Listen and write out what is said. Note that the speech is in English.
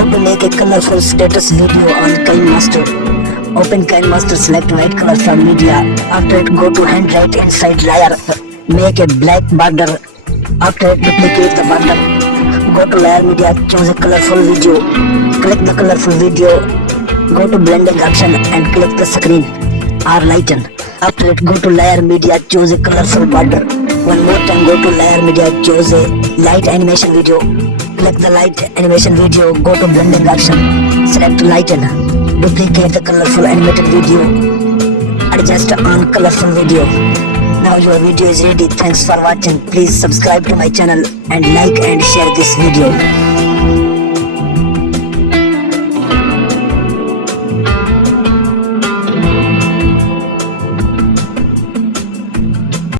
How to make a colorful status video on kinemaster. Open kinemaster, select white color from media. After it, go to handwrite inside layer. Make a black border. After it, duplicate the border. Go to layer media, choose a colorful video. Click the colorful video. Go to blending option and click the screen or lighten. After it, go to layer media, choose a colorful border. One more time, go to layer media, choose a light animation video. Click the light animation video, go to blending option, select lighten. Duplicate the colorful animated video. Adjust on colorful video. Now your video is ready. Thanks for watching. Please subscribe to my channel and like and share this video.